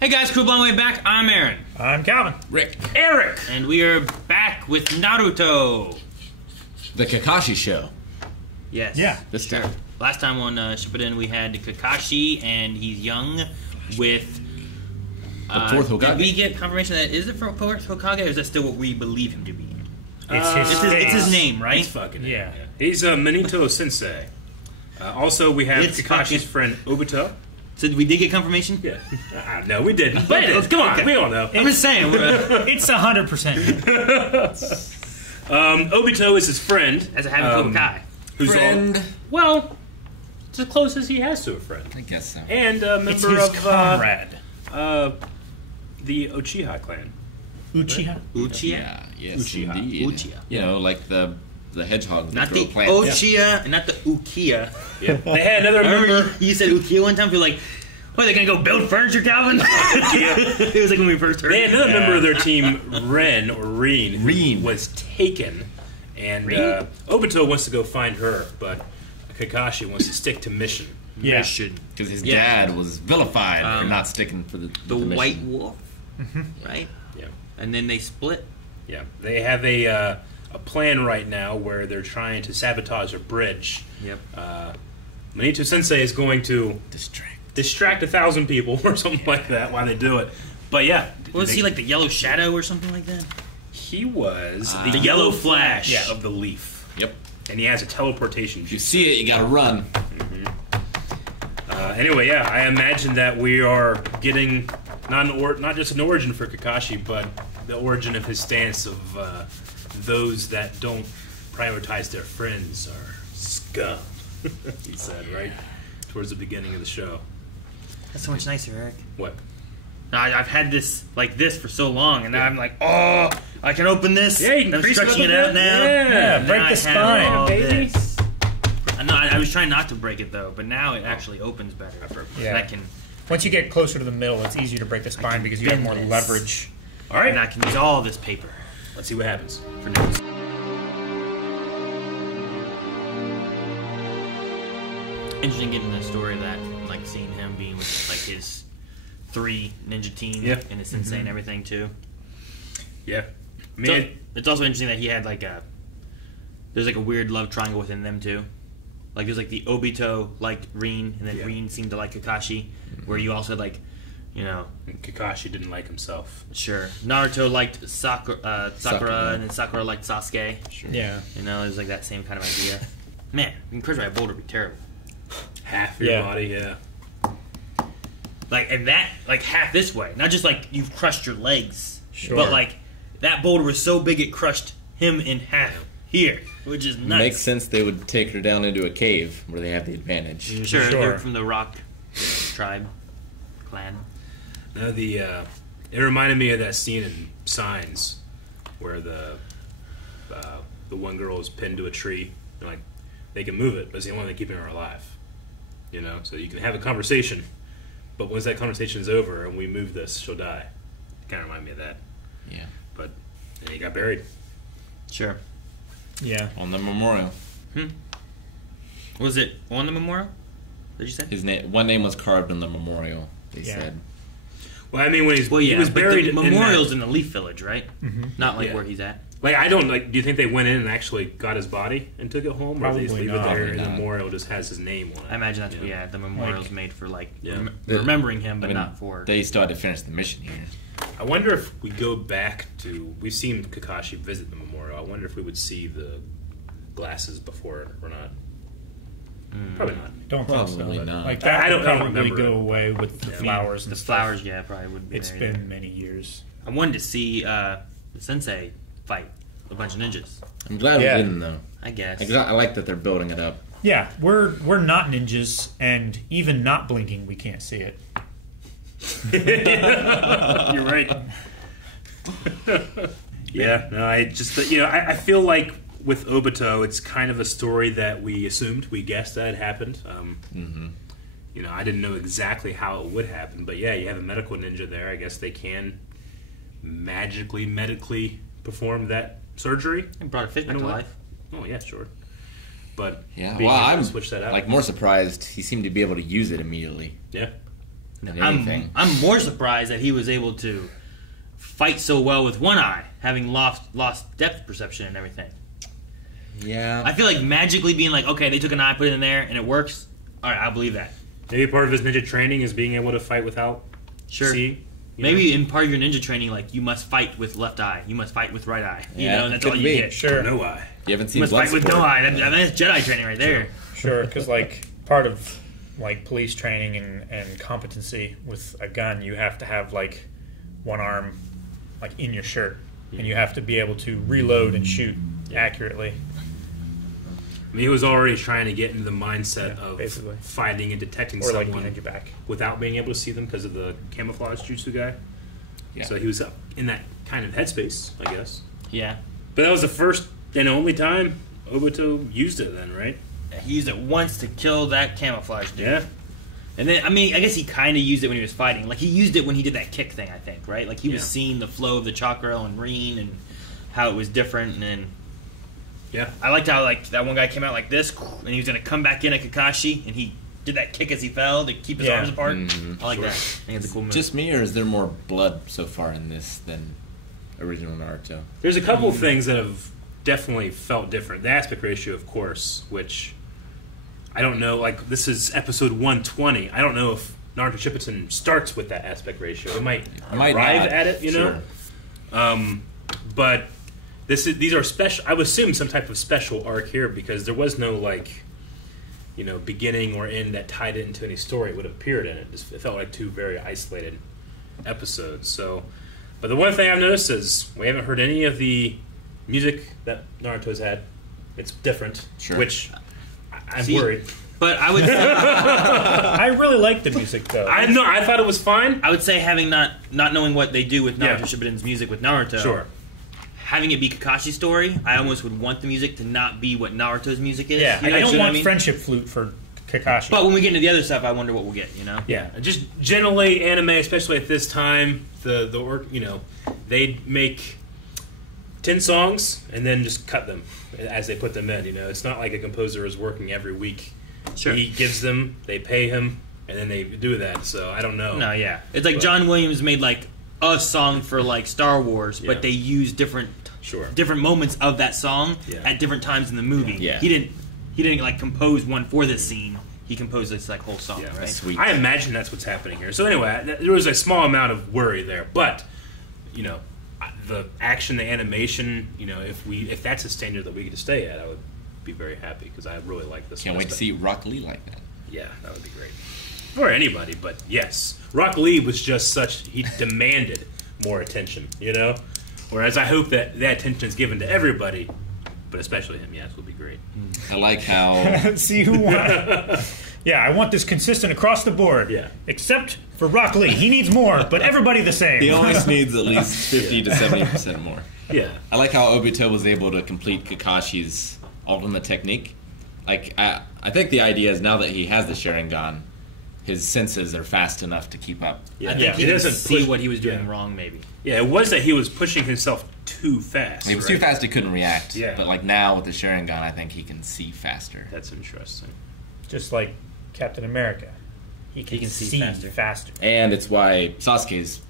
Hey guys, crew blown way back. I'm Aaron. I'm Calvin. Rick. Eric. And we are back with Naruto. The Kakashi show. Yes. Yeah. This time. Last time on Shippuden we had Kakashi and he's young with... the fourth Hokage. Did we get confirmation that is it for fourth Hokage or is that still what we believe him to be? It's his name, right? It's fucking Yeah. He's Manito Sensei. Also, we have It's Kakashi's fucking- friend Obito. So we did get confirmation? Yeah. No, we didn't. But come on. Okay. We all know. I'm just saying. It's 100%. Obito is his friend. As a having Hokage. Who's Friend. well, it's as close as he has to a friend. I guess so. And a It's member his of comrade. the Uchiha clan. Uchiha? Uchiha? Yes, Uchiha. indeed. Uchiha. You know, like the hedgehog. Not that the grow plants. Uchiha and not the Ukiya. Yeah. They had another I remember member. you said Ukiya one time. You're like, what, they're going to go build furniture, Calvin? It was like when we first heard They had it. another member of their team, Ren, or Reen, who Reen. was taken. And Reen? Obito wants to go find her, but Kakashi wants to stick to mission. Yeah. Mission. Because his Yeah. dad was vilified for not sticking for The mission. White Wolf, right? Yeah. And then they split. Yeah. They have a plan right now where they're trying to sabotage a bridge. Yep. Manito Sensei is going to distract 1,000 people or something like that while they do it. But yeah. Was he like the Yellow Shadow or something like that? He was The Yellow Flash. Yeah, of the leaf. Yep. And he has a teleportation If you juice. see it, you gotta run. Anyway, yeah, I imagine that we are getting not just an origin for Kakashi, but the origin of his stance of those that don't prioritize their friends are scum. He said, right towards the beginning of the show. That's so much nicer, Eric. What? I've had this like this for so long, and now I'm like, oh, I can open this. Yeah, you can I'm crease it stretching up it a out bit. now. Yeah, And break now the I have spine, all baby. this. No, I was trying not to break it though, but now it actually opens better. Yeah. And I can, Once you get closer to the middle, it's easier to break the spine because you have bend more this. leverage. All right, and I can use all this paper let's see what happens. for news. Interesting getting the story of that, like seeing him being with like his 3 ninja team Yeah. and his sensei and everything too. Yeah, I So, mean, it's also interesting that he had like there's like a weird love triangle within them too. Like there's like the Obito liked Reen, and then Yeah. Reen seemed to like Kakashi, where you also had like, you know, Kakashi didn't like himself. sure, Naruto liked Sakura, Sakura. and then Sakura liked Sasuke. Yeah. You know, there's like that same kind of idea. Man, being crushed by a boulder would be terrible. Half your Yeah. body, yeah. Like, and that, like half this way, not just like you've crushed your legs, Sure. but like that boulder was so big it crushed him in half here, which is nuts. Makes sense they would take her down into a cave where they have the advantage. Sure, Sure. they're from the Rock tribe, clan. No, it reminded me of that scene in Signs where the one girl is pinned to a tree. And, like, they can move it, but it's the only thing keeping her alive. You know, so you can have a conversation, but once that conversation is over and we move this, she'll die. Kind of remind me of that. Yeah. But he got buried. Sure. Yeah. On the memorial. Was it on the memorial? Did you say? His name, one name was carved on the memorial, they Yeah. said. Well, I mean, when Well, yeah, he was but buried the memorial's in in the Leaf Village, right? Not like Yeah. where he's at. that, like, I don't like. Do you think they went in and actually got his body and took it home, or they just Probably leave it not. there and Probably the not. memorial just has his name on it? I imagine that's Yeah. the memorial's Like- made for like Yeah. remembering him, but I mean, not for. They still had to finish the mission here. I wonder if we go back to... We've seen Kakashi visit the memorial. I wonder if we would see the glasses before or not. Probably not. Don't think so. Probably not. Like that I don't would probably remember go it. away with the flowers and the stuff. flowers, yeah, probably would be. It's there. been many years. I wanted to see the sensei fight a bunch of ninjas. I'm glad Yeah. we didn't, though. I guess. I like that they're building it up. Yeah, we're not ninjas, and even not blinking, we can't see it. You're right. Yeah, no, I just... I feel like with Obito, it's kind of a story that we assumed, we guessed that had happened. I didn't know exactly how it would happen, but yeah, you have a medical ninja there. I guess they can medically perform that surgery. And brought a fish back to what? life. Oh yeah, sure. But Yeah, being well, able to I'm switch that out. more surprised he seemed to be able to use it immediately. Yeah, anything. I'm more surprised that he was able to fight so well with one eye, having lost depth perception and everything. Yeah. I feel like magically being like, okay, they took an eye, put it in there, and it works. All right, I believe that. Maybe part of his ninja training is being able to fight without Sure. seeing. Maybe in part of your ninja training, like, you must fight with left eye. You must fight with right eye. You Yeah, know, that's could all you be. get. Sure. No eye. You haven't You seen must fight with no Bloodsport. eye. That's Jedi training right there. Sure, because like part of like police training and competency with a gun, you have to have like one arm like in your shirt, and you have to be able to reload and shoot accurately. I mean, he was already trying to get into the mindset of basically. fighting and detecting Or like someone behind your back. without being able to see them because of the camouflage jutsu guy. Yeah. So he was up in that kind of headspace, I guess. Yeah. But that was the first and only time Obito used it then, right? He used it once to kill that camouflage dude. Yeah. And then, I mean, I guess he kind of used it when he was fighting. Like, he used it when he did that kick thing, I think, right? Like, he was Yeah. seeing the flow of the chakra on Reen and how it was different. And then Yeah. I liked how, like, that one guy came out like this, and he was going to come back in at Kakashi, and he did that kick as he fell to keep his Yeah. arms apart. Mhm. I like Sure. that. I think it's a cool move. Just me, or is there more blood so far in this than original Naruto? There's a couple of things that have definitely felt different. The aspect ratio, of course, which I don't know. Like, this is episode 120. I don't know if Naruto Shippuden starts with that aspect ratio. It might Might arrive not. at it, you know. But these are special. I would assume some type of special arc here because there was no like, you know, beginning or end that tied it into any story. It would have appeared in it. It felt like two very isolated episodes. So, but the one thing I've noticed is we haven't heard any of the music that Naruto's had. It's different, Sure. which I'm See, worried. But I would I really like the music though. I know. I thought it was fine. I would say having not knowing what they do with Naruto Yeah. Shippuden's music with Naruto, Sure. having it be Kakashi's story, I almost would want the music to not be what Naruto's music is. Yeah, You know I what don't want I mean? friendship flute for Kakashi. But when we get into the other stuff, I wonder what we'll get. You know? Yeah, just generally anime, especially at this time, you know, they'd make 10 songs and then just cut them as they put them in. You know, it's not like a composer is working every week. Sure. He gives them, they pay him, and then they do that. So I don't know. No, yeah. It's like But- John Williams made like a song for like Star Wars, Yeah. but they used different moments of that song Yeah. at different times in the movie. Yeah. He didn't like compose one for this scene. He composed this like whole song, Yeah, right? Sweet. I imagine that's what's happening here. So anyway, there was a small amount of worry there, but you know, the action, the animation, you know, if that's a standard that we get to stay at, I would be very happy because I really like this. Can't wait to see Rock Lee like that. Yeah, that would be great for anybody. But yes, Rock Lee was just he demanded more attention, you know. Whereas I hope that attention is given to everybody, but especially him. Yes, would be great. I like how See who won. Yeah, I want this consistent across the board. Yeah. Except for Rock Lee. He needs more, but everybody the same. he always needs at least 50 to 70% more. Yeah, I like how Obito was able to complete Kakashi's ultimate technique. Like, I think the idea is now that he has the Sharingan, his senses are fast enough to keep up. yeah. I think he It didn't doesn't see push- what he was doing yeah. wrong, maybe. Yeah, it was that he was pushing himself too fast. He was right? too fast, he couldn't react. Yeah. But like now with the Sharingan, I think he can see faster. That's interesting. Just like Captain America. He can, can see see faster. faster. And it's why Sasuke's,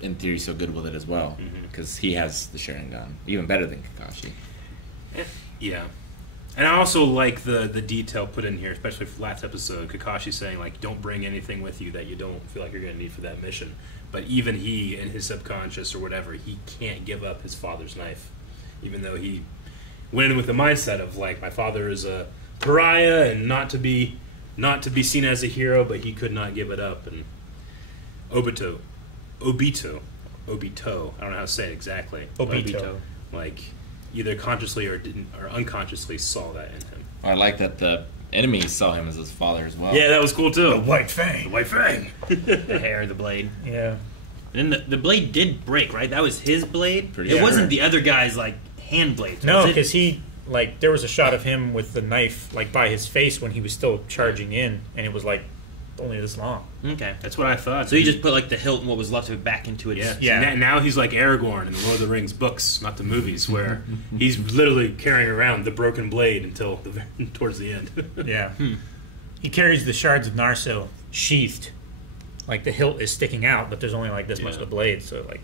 in theory, so good with it as well. Mm-hmm. Because he has the Sharingan. Even better than Kakashi. Yeah. And I also like the detail put in here, especially for last episode. Kakashi saying, like, don't bring anything with you that you don't feel like you're going to need for that mission. But even he, in his subconscious or whatever, he can't give up his father's knife. Even though he went in with the mindset of, like, my father is a pariah and not to be seen as a hero, but he could not give it up. And Obito, I don't know how to say it exactly. Obito. Like, either consciously or unconsciously saw that in him. I like that the enemies saw him as his father as well. Yeah, that was cool too. The White Fang. White Fang. The hair, the blade. Yeah. And then the blade did break, right? That was his blade. Pretty It sure. wasn't the other guy's like hand blade. No, was it? because he, like, there was a shot of him with the knife, like, by his face when he was still charging in, and it was, like, only this long. Okay. That's what I thought. So he just put like the hilt and what was left of it back into it. yeah. Yeah. Now he's like Aragorn in the Lord of the Rings books, not the movies, where he's literally carrying around the broken blade until towards the end. Yeah. He carries the shards of Narsil sheathed, like the hilt is sticking out, but there's only like this much of the blade, so like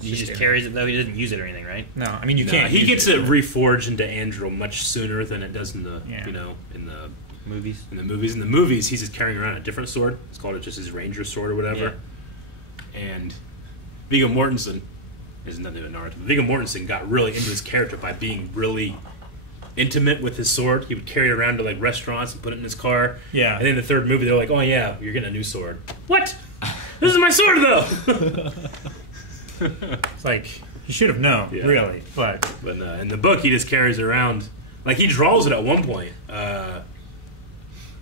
He just carries it though. He doesn't use it or anything, right? no. I mean, you can't. He use gets it reforged into Andril much sooner than it does in the in the Movies. In the movies, he's just carrying around a different sword. It's called just his ranger sword or whatever. Yeah. And Viggo Mortensen is nothing but Naruto. Viggo Mortensen got really into his character by being really intimate with his sword. He would carry it around to like restaurants and put it in his car. Yeah. And then in the third movie, they're like, "Oh yeah, you're getting a new sword." What? This is my sword though. It's like you should have known, really. But in the book, he just carries it around. Like he draws it at one point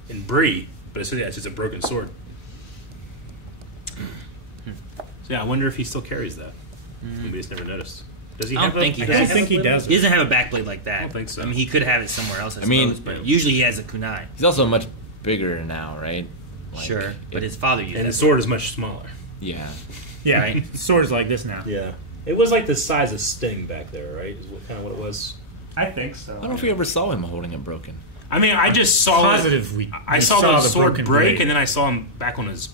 in Bree, but it's just a broken sword. So yeah, I wonder if he still carries that. We just never noticed. Does he? I don't think he does. I think he does. He doesn't have a backblade like that. I don't think so. I mean, he could have it somewhere else. I suppose, but usually he has a kunai. He's also much bigger now, right? Like, Sure, but his father used it. And the sword is much smaller. Yeah. Yeah, Right. the sword is like this now. Yeah, it was like the size of Sting back there, right? Is kind of what it was. I think so. I don't know if we ever saw him holding it broken. I mean, I just saw Positively, I we saw the sword broken break, blade. and then I saw him back on his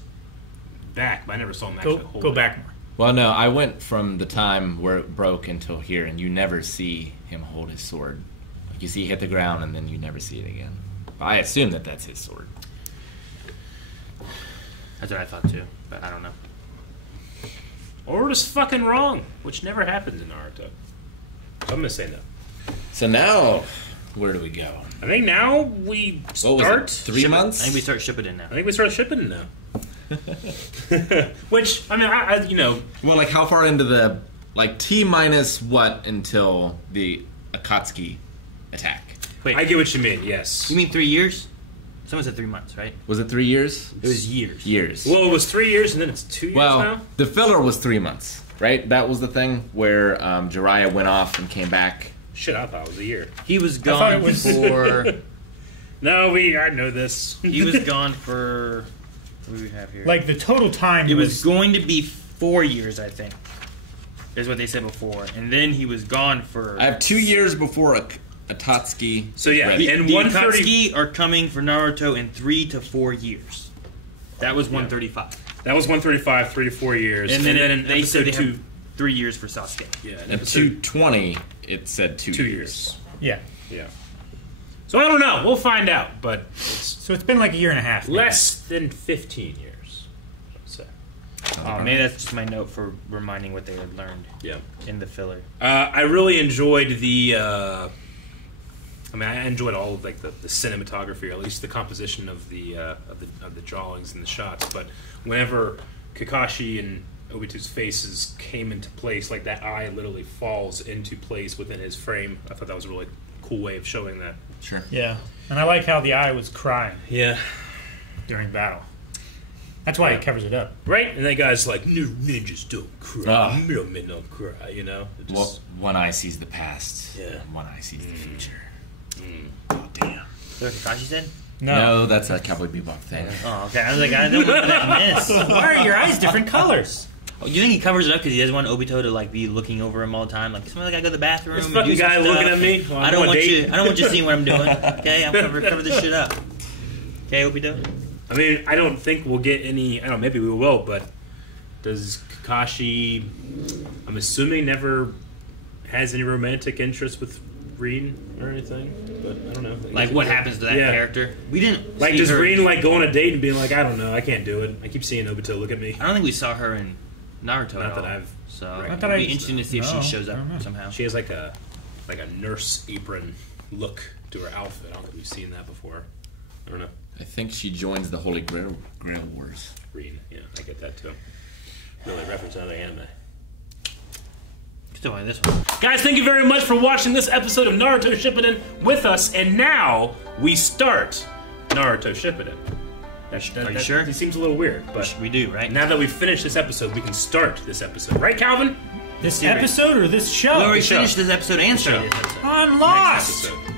back, but I never saw him actually hold Go it. back more. Well, no, I went from the time where it broke until here, and you never see him hold his sword. Like you see it hit the ground, and then you never see it again. But I assume that that's his sword. That's what I thought too, but I don't know. Or we're just fucking wrong, which never happens in Naruto. So I'm gonna say no. So now, where do we go? I think now we What was start it, 3 months? I think we start Shippuden now. I think we start shipping now. Which I mean, I you know, Well, like how far into the T minus what until the Akatsuki attack? Wait, I get what you mean. Yes. you mean 3 years? Someone said 3 months, right? Was it 3 years? It was years. Years. Well, it was 3 years, and then it's 2 years Well, now. the filler was 3 months, right? That was the thing where Jiraiya went off and came back. Shit, I thought it was a year. He was thought gone it was- for. No, I know this. He was gone for. What do we have here? Like the total time it was going to be 4 years, I think. Is what they said before, and then he was gone for. I have 2 years before Akatsuki. So yeah, ready. and The 130. Akatsuki are coming for Naruto in 3 to 4 years. That was 135. That was 135, 3 to 4 years, And then in they said episode they have 3 years for Sasuke. Yeah, in At episode 220, it said 2 2 years. years. Yeah. Yeah. So I don't know. We'll find out, but it's So it's been like a year and a half. maybe. less than 15 years. I'd say. Oh, maybe that's just my note for reminding what they had learned Yeah. in the filler. I really enjoyed the. I mean, I enjoyed all of like the cinematography, or at least the composition of the drawings and the shots. But whenever Kakashi and Obito's faces came into place, like that eye literally falls into place within his frame. I thought that was a really cool way of showing that. Sure. Yeah, and I like how the eye was crying Yeah. during battle. That's why it covers it up. Right? And that guy's like, "No, ninjas don't cry. Ah. Real men don't cry." You know. It just- Well, one eye sees the past. Yeah. And one eye sees the future. Oh, damn. Is that what Kakashi said? No, that's a Cowboy Bebop thing. Oh, okay. I was like, I don't want that miss. Why are your eyes different colors? Oh, you think he covers it up because he doesn't want Obito to like be looking over him all the time? Like, somebody gotta go to the bathroom. This and fucking do some guy stuff. looking at me while I I'm don't on a want date. you. I don't want you seeing what I'm doing. Okay, I'm cover this shit up. Okay, Obito. I mean, I don't think we'll get any. I don't know. Maybe we will, but does Kakashi? I'm assuming never has any romantic interest with Rin or anything. But I don't know. Like, what happens to that character? We didn't. Like, see does her. Rin like go on a date and being like, I don't know, I can't do it. I keep seeing Obito look at me. I don't think we saw her in Naruto. Not at that all. I've. So Not it'd that be I- interesting to see if No, she shows I up don't know. somehow. She has like a nurse apron look to her outfit. I don't think we've seen that before. I don't know. I think she joins the Holy Grail Wars. Rin, yeah, I get that too. Really reference another anime. Still on this one. Guys, thank you very much for watching this episode of Naruto Shippuden with us, and now we start Naruto Shippuden. Are you sure? It seems a little weird, but We do, right? now that we've finished this episode, we can start this episode. Right, Calvin? This episode or this show? We already show. finished this episode and started this episode. I'm Next lost. episode.